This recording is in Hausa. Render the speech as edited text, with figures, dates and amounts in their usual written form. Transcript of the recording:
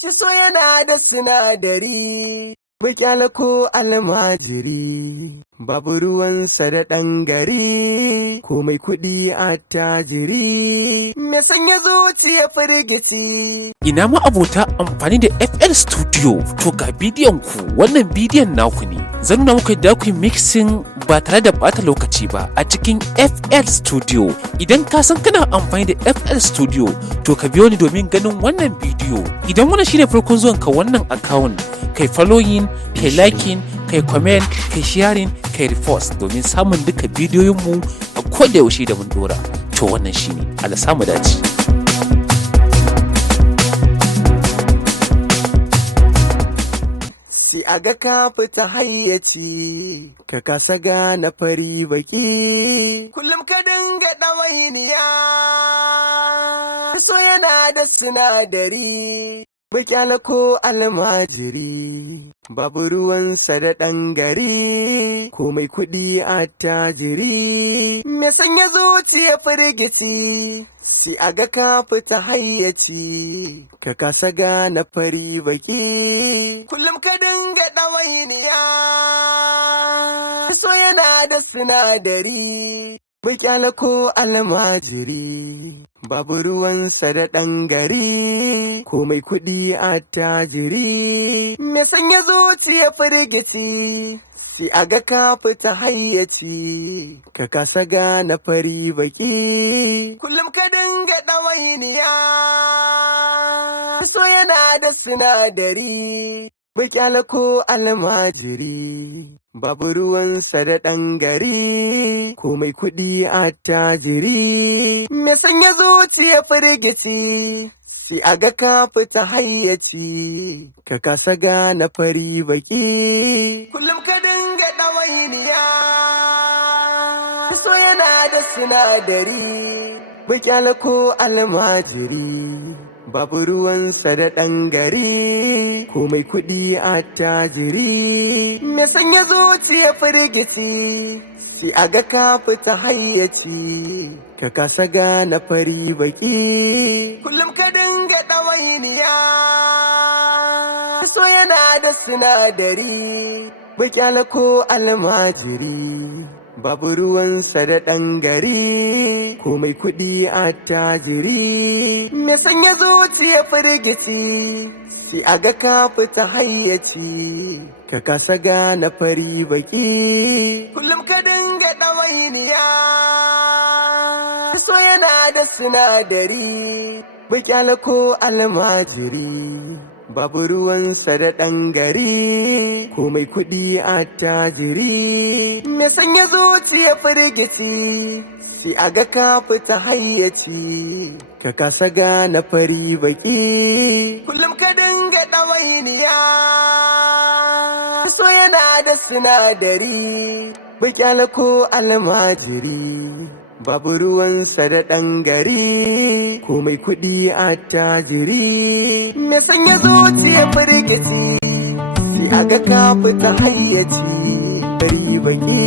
Shi so yana da sinadari, mukyala ko almajiri, babu ruwansa da ɗan gari, ko mai kuɗi attajiri, me sanya zuciya firgici. Ina ma abota amfani da FL Studio, to ga bidiyon ku, wannan bidiyon naku ne. Zan nuna muku da ku mixing ba tare da bata lokaci ba a cikin FL Studio. Idan ka san kana amfani da FL Studio, to ka biyo ni domin ganin wannan bidiyo. Idan wannan shine farkon zuwan ka wannan account, kai following, kai liking, kai comment, kai sharing, kai repost domin samun duka bidiyoyinmu a koda yaushe da mun dora. To wannan shine. Allah samu dace. Si aga ka fita hayyaci, ka kasa gane fari baki, kullum ka dinga ɗawainiya. So yana da sinadari, mukyala ko almajiri, babu ruwansa da ɗan gari, ko mai kuɗi attajiri, me sanya zuciya firgici. Si aga ka fita hayyaci, ka kasa gane fari baki, kullum ka dinga ɗawainiya. So yana da sinadari, mukyala ko almajiri, babu ruwansa da ɗan gari, ko mai kuɗi attajiri, me sanya zuciya firgici. Si aga ka fita hayyaci, ka kasa gane fari baki, kullum ka dinga ɗawainiya. So yana da sinadari, mukyala ko almajiri, babu ruwansa da ɗan gari, ko mai kuɗi attajiri, me sanya zuciya firgici. Si aga ka fita hayyaci, ka kasa gane fari baki, kullum ka dinga ɗawainiya. So yana da sinadari, mukyala ko almajiri, babu ruwansa da ɗan gari, ko mai kuɗi attajiri, me sanya zuciya firgici. Si aga ka fita hayyaci, ka kasa gane fari baki, kullum ka dinga ɗawainiya. So yana da sinadari, mukyala ko almajiri, babu ruwansa da ɗan gari, ko mai kuɗi attajiri, me sanya zuciya firgici. Si aga ka fita hayyaci, ka kasa gane fari baki, kullum ka dinga ɗawainiya. So yana da sinadari, mukyala ko almajiri, babu ruwansa da ɗan gari, ko mai kuɗi attajiri, me sanya zuciya firgici. Si aga ka fita hayyaci, ka kasa gane fari baki, kullum ka dinga ɗawainiya. So yana da sinadari, mukyala ko almajiri, babu ruwansa da ɗan gari, ko mai kuɗi attajiri, me sanya zuciya firgici. Si aga ka fita hayyaci, fari baki.